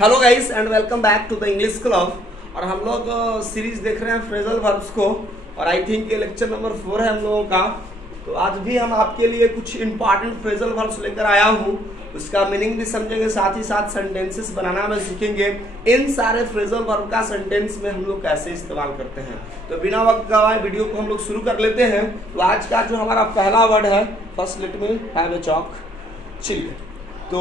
Hello guys and welcome back to the English club. और हम लोग सीरीज देख रहे हैं फ्रेजल वर्ब्स को, और आई थिंक ये लेक्चर नंबर 4 है हम लोगों का। तो आज भी हम आपके लिए कुछ इंपॉर्टेंट फ्रेजल वर्ब्स लेकर आया हूँ, उसका मीनिंग भी समझेंगे, साथ ही साथ सेंटेंसेस बनाना भी सीखेंगे। इन सारे फ्रेजल वर्ब का सेंटेंस में हम लोग कैसे इस्तेमाल करते हैं। तो बिना वक्त गवाए वीडियो को हम लोग शुरू कर लेते हैं। तो आज का जो हमारा पहला वर्ड है, first let me have a chalk. चलिए, तो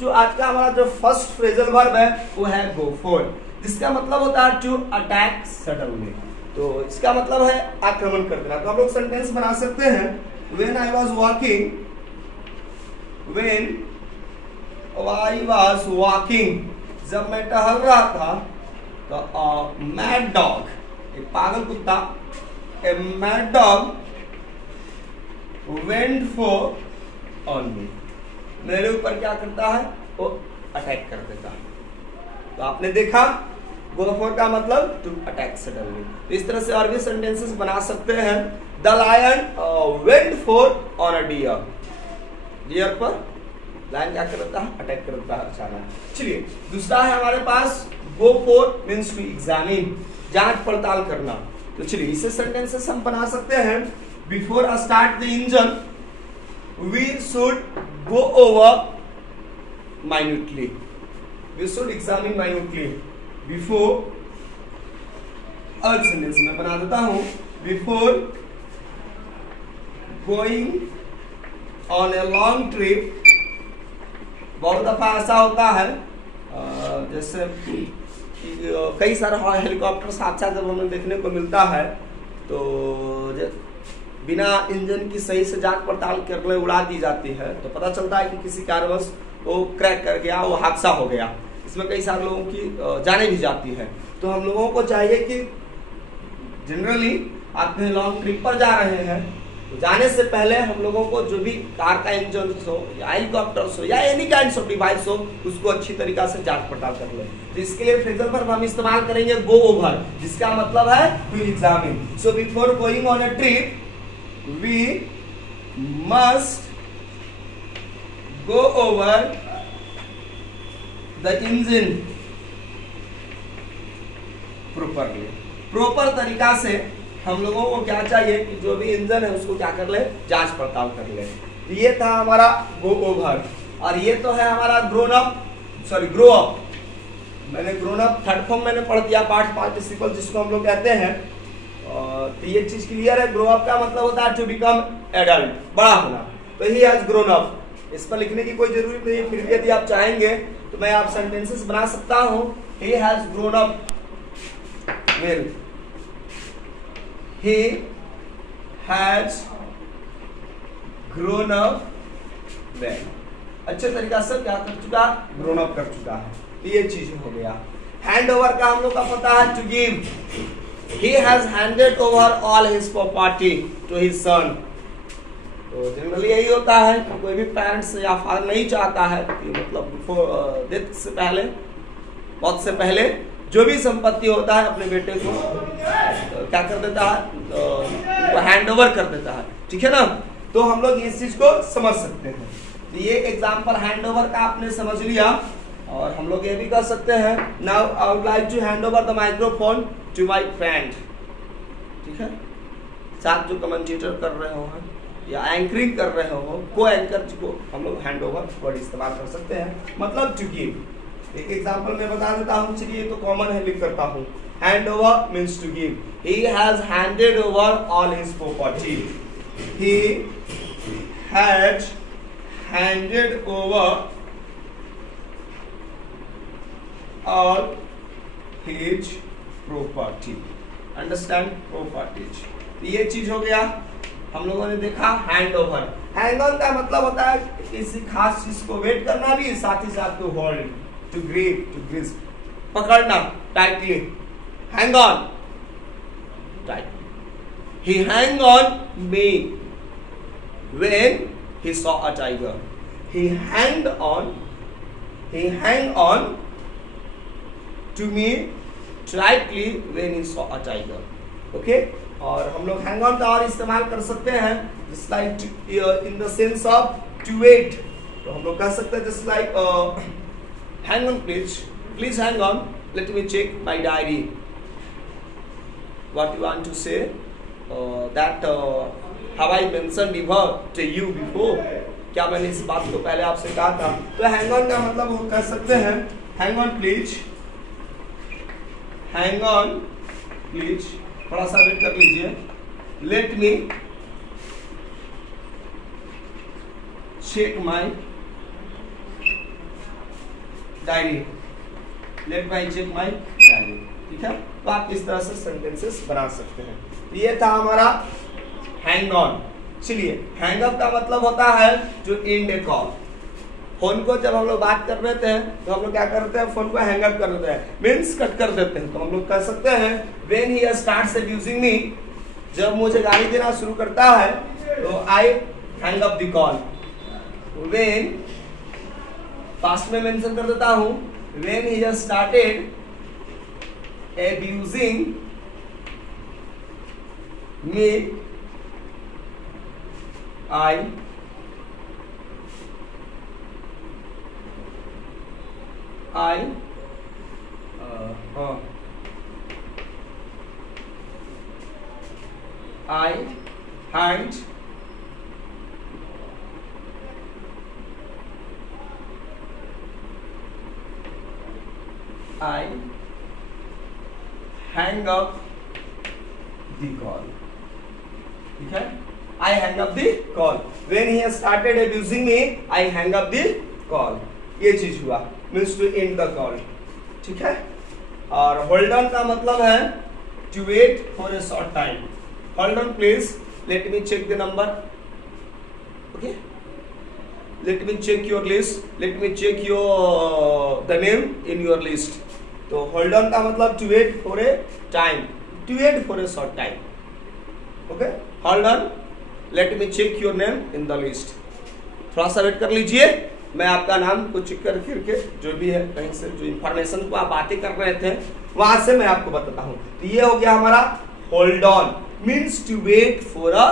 जो आज का हमारा जो फर्स्ट फ्रेजल वर्ब है वो है गो फॉर, जिसका मतलब होता है टू अटैक सडनली। तो इसका मतलब है आक्रमण कर देना। तो हम लोग सेंटेंस बना सकते हैं, व्हेन आई वाज वॉकिंग, जब मैं टहल रहा था, तो मैड डॉग, एक पागल कुत्ता, a mad dog went for on me, मेरे ऊपर क्या करता है, वो अटैक कर देता है। तो आपने देखा गो फॉर का मतलब टू अटैक सडनली। तो इस तरह से और भी सेंटेंसेस बना सकते हैं। The lion went for on a deer, deer पर लायन क्या करता है, अटैक करता है अचानक। चलिए, दूसरा है हमारे पास go for means to examine, जांच पड़ताल करना। तो चलिए इसे सेंटेंसेस हम बना सकते हैं। Before start the engine we should go over minutely, we should examine minutely before। अलग सेंटेंस में बना देता हूं, before going on a long trip। बहुत दफा ऐसा होता है जैसे कई सारे हेलीकॉप्टर हादसा जब हमें देखने को मिलता है, तो बिना इंजन की सही से जांच पड़ताल कर ले उड़ा दी जाती है, तो पता चलता है कि किसी कारणवश वो क्रैक कर गया, वो हादसा हो गया। इसमें कई सारे लोगों की जाने भी जाती है। तो हम लोगों को चाहिए कि जनरली आप कहीं लॉन्ग ट्रिप पर जा रहे हैं, तो जाने से पहले हम लोगों को जो भी कार का इंजन हो या हेलीकॉप्टर हो या एनी काइंड ऑफ डिवाइस हो, उसको अच्छी तरीका से जांच पड़ताल कर ले। तो इसके लिए फ्रेजल वर्ब हम इस्तेमाल करेंगे गो ओवर, जिसका मतलब है to examine. So before going on a trip we must go over the engine properly। Proper तरीका से हम लोगों को क्या चाहिए कि जो भी इंजन है उसको क्या कर ले, जांच पड़ताल कर ले। तो ये था हमारा गो ओवर। और ये तो है हमारा grown up, sorry grow up. मैंने ग्रोन अप थर्ड फॉर्म मैंने पढ़ दिया, पास्ट पार्टिसिपल जिसको हम लोग कहते हैं। तो ये चीज क्लियर है। ग्रो अप का मतलब होता है टू बिकम एडल्ट, बड़ा होना। तो ही हैज ग्रोन अप। इस पर लिखने की कोई जरूरत नहीं है, फिर भी यदि आप चाहेंगे तो मैं आप सेंटेंसेस बना सकता हूं। He has grown up well, he has grown up well, अच्छे तरीका से क्या कर चुका, ग्रोन अप कर चुका है। तो ये चीज हो गया। हैंड ओवर का हम लोग का पता है to give. He has handed over all his property to his son। तो जनरली यही होता है कि कोई भी पेरेंट्स या फादर नहीं चाहता है कि मतलब डेथ से पहले, मौत से पहले जो भी संपत्ति होता है अपने बेटे को क्या कर देता है, उनको हैंड ओवर कर देता है। ठीक है ना। तो हम लोग इस चीज को समझ सकते हैं। तो ये एग्जाम्पल हैंड ओवर का आपने समझ लिया। और हम लोग ये भी कर सकते हैं, now I would like to hand over the microphone to my friend. ठीक है, साथ जो कमेंटेटर कर रहे हो या एंकरिंग कर रहे हो, को एंकर को हम लोग हैंड ओवर वर्ड इस्तेमाल कर सकते हैं, मतलब टू गिव। एक एग्जांपल मैं बता देता हूँ, चलिए तो कॉमन है, लिख करता हूँ। Hand over means to give. He has handed over all his property, he had handed over all his property। Understand, properties. तो ये चीज हो गया, हम लोगों ने देखा हैंड ओवर। हैंग ऑन का मतलब होता है किसी खास चीज को वेट करना भी, साथ ही साथ to hold, to grip, to grasp, पकड़ना tightly. Hang on tightly. He hang on me when he saw a tiger. He hang on to me tightly when he saw a tiger। okay? और हम लोग hang on का और इस्तेमाल कर सकते हैं, just like in the sense of to wait। तो हम लोग कह सकते हैं just like hang on please hang on, let me check my diary. What you want to say? That have I mentioned ever to you before? क्या मैंने इस बात को पहले आपसे कहा था? तो hang on का मतलब वो कह सकते हैं hang on please, hang on please, थोड़ा सा वेट कर लीजिए, let me check my diary, let me check my diary. ठीक है, तो आप इस तरह से सेंटेंसेस बना सकते हैं। ये था हमारा हैंग ऑन। चलिए, हैंग अप का मतलब होता है जो एंड ए कॉल। फोन को जब हम लोग बात कर रहे थे तो हम लोग क्या करते हैं, फोन को हैंग अप कर देते हैं, मीन्स कट कर देते हैं। तो हम लोग कह सकते हैं when he starts abusing me, जब मुझे गाली देना शुरू करता है तो I hang up the call. When past में मेंशन कर देता हूं, when he started abusing me, I hang up the call. ठीक है, I hang up the call. When he has started abusing me, I hang up the call. ये चीज हुआ, means to end the call. ठीक है, और hold on का मतलब है to wait for a short time. Hold on please, let me check the number. Okay, let me check your list, let me check your the name in your list. तो hold on का मतलब to wait for a time, to wait for a short time. Okay, hold on, let me check your name in the list. थोड़ा सा wait कर लीजिए, मैं आपका नाम को चेक करके जो भी है कहीं से जो इंफॉर्मेशन को आप बातें कर रहे थे वहां से मैं आपको बताता हूं। तो ये हो गया हमारा hold on, means to wait for a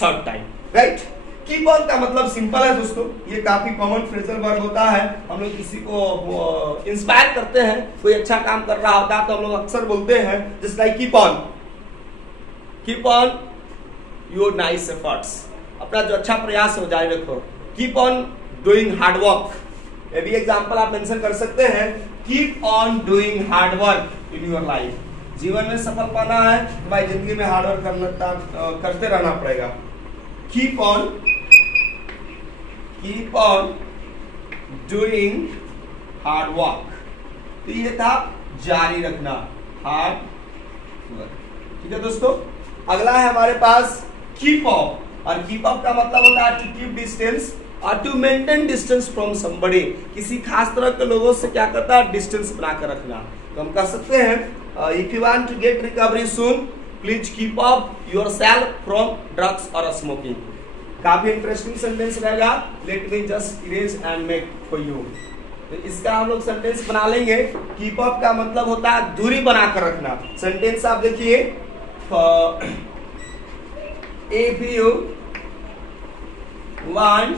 short time, right. Keep on का मतलब सिंपल है दोस्तों, ये काफी कॉमन फ्रेजल वर्ब होता है। हम लोग किसी को इंस्पायर करते हैं, कोई अच्छा काम कर रहा होता है तो हम लोग अक्सर बोलते हैं just like keep on your nice efforts, अपना जो अच्छा प्रयास हो जारी रखो। Keep on doing hard work, ये भी एग्जांपल आप मेंशन कर सकते हैं। Keep on doing hard work in your life, जीवन में सफल पाना है तो भाई जिंदगी में हार्ड वर्क करते रहना पड़ेगा। Keep on doing hard work, तो ये था जारी रखना, हार्ड वर्क। ठीक है दोस्तों, अगला है हमारे पास कीप अप, और कीप अप का मतलब होता है टू कीप डिस्टेंस और to maintain distance from somebody, किसी खास तरह के लोगों से क्या करता है, डिस्टेंस बनाकर रखना। तो हम कह सकते हैं if you want to get recovery soon please keep up yourself from drugs और स्मोकिंग। काफी इंटरेस्टिंग सेंटेंस रहेगा, let me just erase and make for you. तो इसका हम लोग सेंटेंस बना लेंगे। कीप अप का मतलब होता है दूरी बनाकर रखना। सेंटेंस आप देखिए, if you want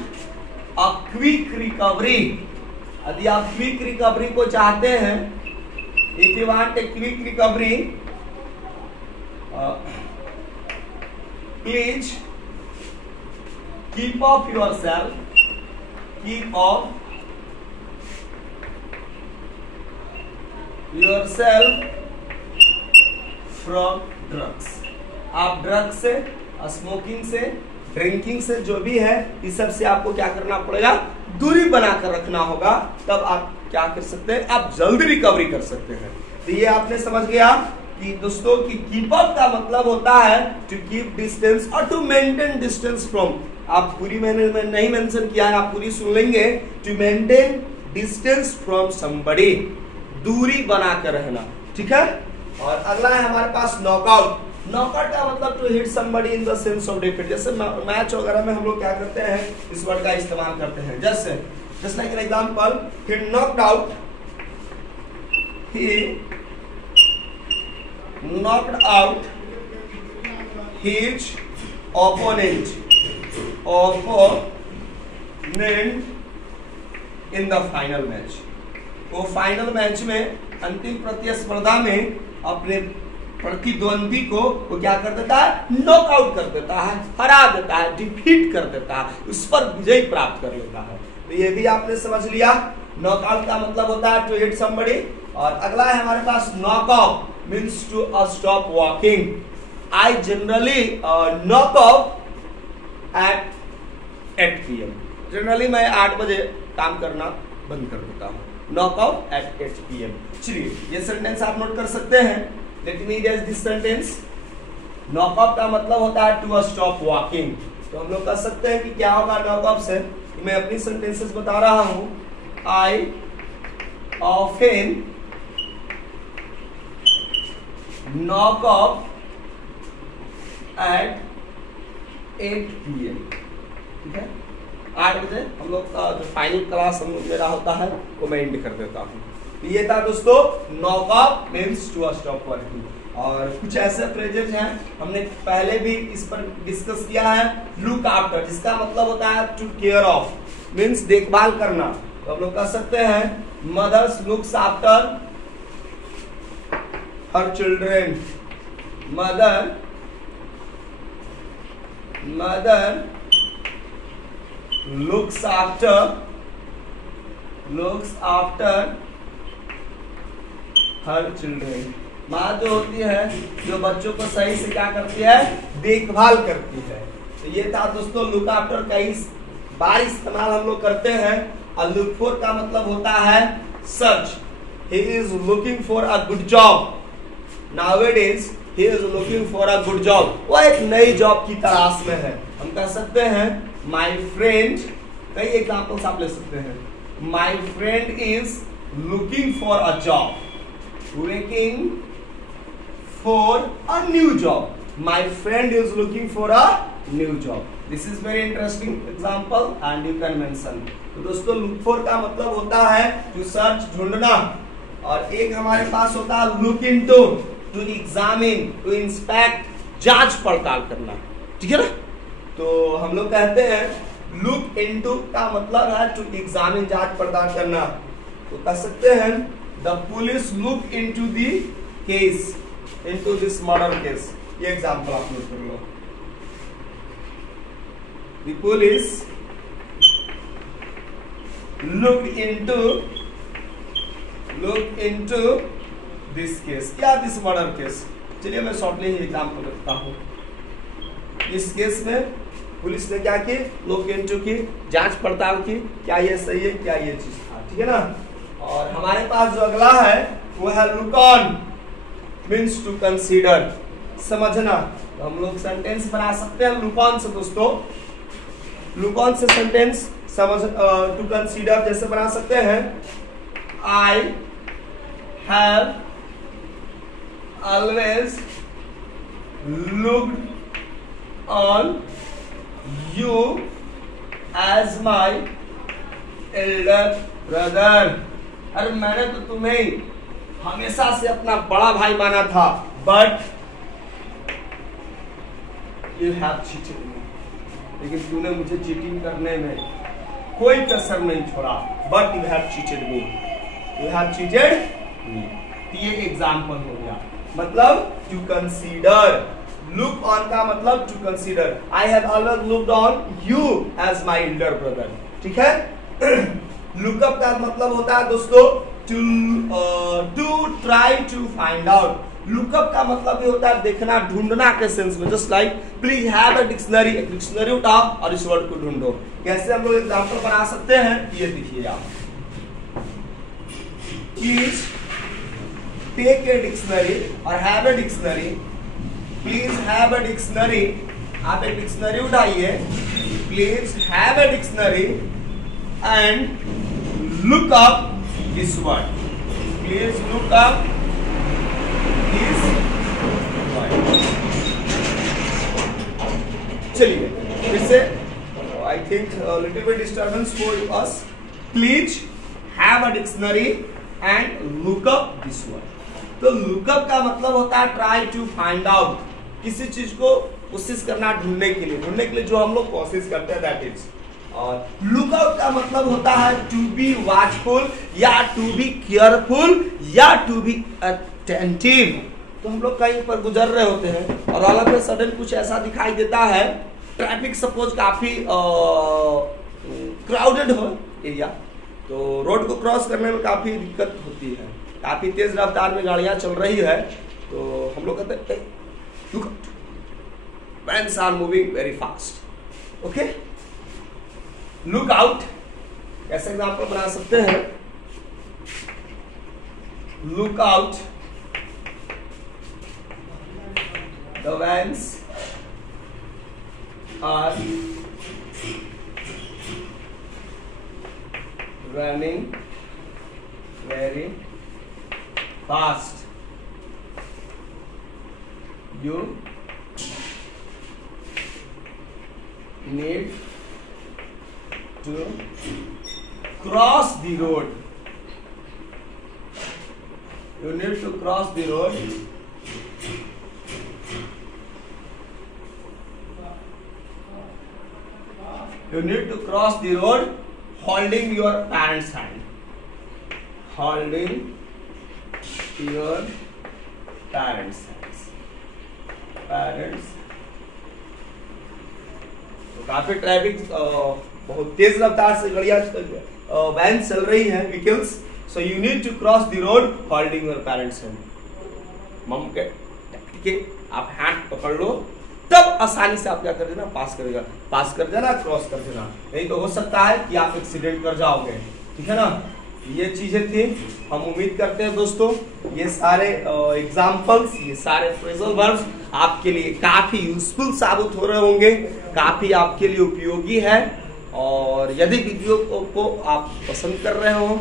a quick recovery, यदि आप क्विक रिकवरी को चाहते हैं, if you want a quick recovery please keep off yourself from drugs। आप ड्रग्स से, स्मोकिंग से, ड्रिंकिंग से, जो भी है इस सब से आपको क्या करना पड़ेगा, दूरी बनाकर रखना होगा। तब आप क्या कर सकते हैं, आप जल्दी रिकवरी कर सकते हैं। तो ये आपने समझ गया कि दोस्तों की कीप अप का मतलब होता है टू कीप डिस्टेंस और टू मेंटेन डिस्टेंस फ्रॉम, आप पूरी मैंने नहीं मेंशन किया है, आप पूरी सुन लेंगे। To maintain distance from somebody, दूरी बनाकर रहना। ठीक है, और अगला है हमारे पास नॉकआउट। नॉकआउट का मतलब to hit somebody in the sense of defeat. जैसे मैच वगैरह में हम लोग क्या करते हैं, इस वर्ड का इस्तेमाल करते हैं। Just like an example, he knocked out, he knocked out his opponent in the final match। वो फाइनल मैच में, अंतिम प्रतिस्पर्धा में अपने प्रतिद्वंदी को वो क्या कर देता है, नॉकआउट कर देता है, हरा देता है, डिफीट कर देता है, उस पर विजय प्राप्त कर लेता है। तो ये भी आपने समझ लिया, नॉकआउट का मतलब होता है टू हिट समबडी। और अगला है हमारे पास knock off means to stop walking. I generally knock off at 8 PM। Generally मैं 8 बजे काम करना बंद कर देता हूँ। Knock out at 8 PM। चलिए ये सेंटेंस आप नोट कर सकते हैं। Let me read this sentence. Knock off का मतलब होता है टू स्टॉप वॉकिंग। तो हम लोग कह सकते हैं कि क्या होगा नॉक ऑफ से। मैं अपनी सेंटेंसेस बता रहा हूं। I often knock off at 8 PM। ठीक है, 8 बजे हम लोग का जो फाइनल क्लास मेरा होता है वो मैं एंड कर देता हूँ। तो ये था दोस्तों knock off means to stop working. और कुछ ऐसे फ्रेजेस हैं हमने पहले भी इस पर डिस्कस किया है। लुक आफ्टर, जिसका मतलब होता है टू केयर ऑफ, मीन्स देखभाल करना। तो हम लोग कह सकते हैं mothers looks after her children. Mother looks after her children। माँ जो होती है जो बच्चों को सही से क्या करती है, देखभाल करती है। तो ये था दोस्तों लुक आफ्टर, कई बार इस्तेमाल हम लोग करते हैं। और लुक फॉर का मतलब होता है search. He is looking for a good job. Nowadays he is looking for a good job. वो एक नई जॉब की तलाश में है। हम कह सकते हैं माई फ्रेंड, कई एग्जाम्पल्स आप ले सकते हैं। My friend is looking for a job, looking for a new job. My friend is looking for a new job. This is very interesting example and you can mention. तो दोस्तों look for का मतलब होता है to search, ढूंढना। और एक हमारे पास होता है look into, to examine, to inspect, जांच पड़ताल करना। ठीक है ना। तो हम लोग कहते हैं लुक इनटू का मतलब है टू एग्जामिन, जांच पड़ताल करना। तो कह सकते हैं the police look into the case, into this murder case. ये एग्जांपल आप नोट कर लो। The police look into this case या दिस मर्डर केस। चलिए मैं शॉर्टली ही एग्जांपल रखता हूं। इस केस में पुलिस ने क्या की, लुक इनटू की, जांच पड़ताल की, क्या ये सही है, क्या ये चीज था। ठीक है ना। और हमारे पास जो अगला है वो है look on means to consider, समझना। तो हम लोग सेंटेंस बना सकते हैं लुक ऑन से दोस्तों। लुक ऑन से सेंटेंस समझ टू कंसीडर जैसे बना सकते हैं। आई have always looked on you as my elder brother। अरे मैंने तो तुम्हें हमेशा से अपना बड़ा भाई माना था, but you have cheated me। लेकिन तूने मुझे चीटिंग करने में कोई कसर नहीं छोड़ा। but you have cheated me, you have cheated me। ये एग्जाम्पल हो गया। मतलब टू कंसीडर, लुक ऑन का मतलब to consider. I have always looked on you as my elder brother. ठीक है। लुकअप का मतलब होता है दोस्तों to try to find out. Look up का मतलब भी होता है देखना, ढूंढना के सेंस में। Just like please have a dictionary, dictionary उठाओ और इस वर्ड को ढूंढो। कैसे हम लोग एग्जाम्पल बना सकते हैं, ये देखिए आप। प्लीज टेक ए डिक्शनरी और have a dictionary. Please have a dictionary, आप एक डिक्शनरी उठाइए। Please have a dictionary and look up this word. Please look up this word. चलिए फिर से, I think little bit disturbance for us. Please have a dictionary and look up this word. तो lookup का मतलब होता है try to find out, किसी चीज को कोशिश करना, ढूंढने के लिए जो हम लोग कोशिश करते हैं, दैट इज। और लुकआउट का मतलब होता है टू बी वॉचफुल या टू बी केयरफुल या टू बी अटेंटिव। तो हम लोग कहीं पर गुजर रहे होते हैं और ऑल ऑफ अ सडन कुछ ऐसा दिखाई देता है, ट्रैफिक सपोज काफी क्राउडेड हो एरिया, तो रोड को क्रॉस करने में काफी दिक्कत होती है, काफी तेज रफ्तार में गाड़ियां चल रही है, तो हम लोग कहते हैं look out, vans are moving very fast. Okay, look out कैसे एग्जाम्पल बना सकते हैं, look out the vans are running very fast. You need to cross the road. You need to cross the road. You need to cross the road holding your parents' hand. Holding your parents' hands. Parents. तो काफी traffic बहुत तेज रफ्तार से गाड़ियां van चल रही है, vehicles, so you need to cross the road holding your parents hand. Mum के आप हैंड पकड़ लो, तब आसानी से आप क्या कर देना, पास कर देना, क्रॉस कर देना, नहीं तो हो सकता है कि आप एक्सीडेंट कर जाओगे। ठीक है ना, ये चीजें थी। हम उम्मीद करते हैं दोस्तों ये सारे एग्जाम्पल्स, ये सारे फ्रेजल वर्ब्स आपके लिए काफी यूजफुल साबित हो रहे होंगे, काफी आपके लिए उपयोगी है। और यदि वीडियो को आप पसंद कर रहे हो,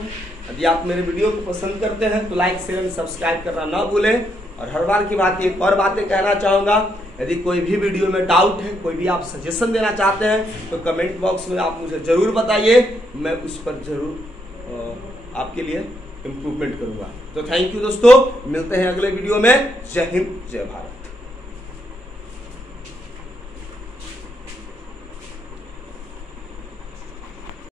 यदि आप मेरे वीडियो को पसंद करते हैं तो लाइक शेयर सब्सक्राइब करना ना भूलें। और हर बार की बात एक और बातें कहना चाहूंगा, यदि कोई भी वीडियो में डाउट है, कोई भी आप सजेशन देना चाहते हैं तो कमेंट बॉक्स में आप मुझे जरूर बताइए, मैं उस पर जरूर आपके लिए इम्प्रूवमेंट करूंगा। तो थैंक यू दोस्तों, मिलते हैं अगले वीडियो में। जय हिंद, जय भारत।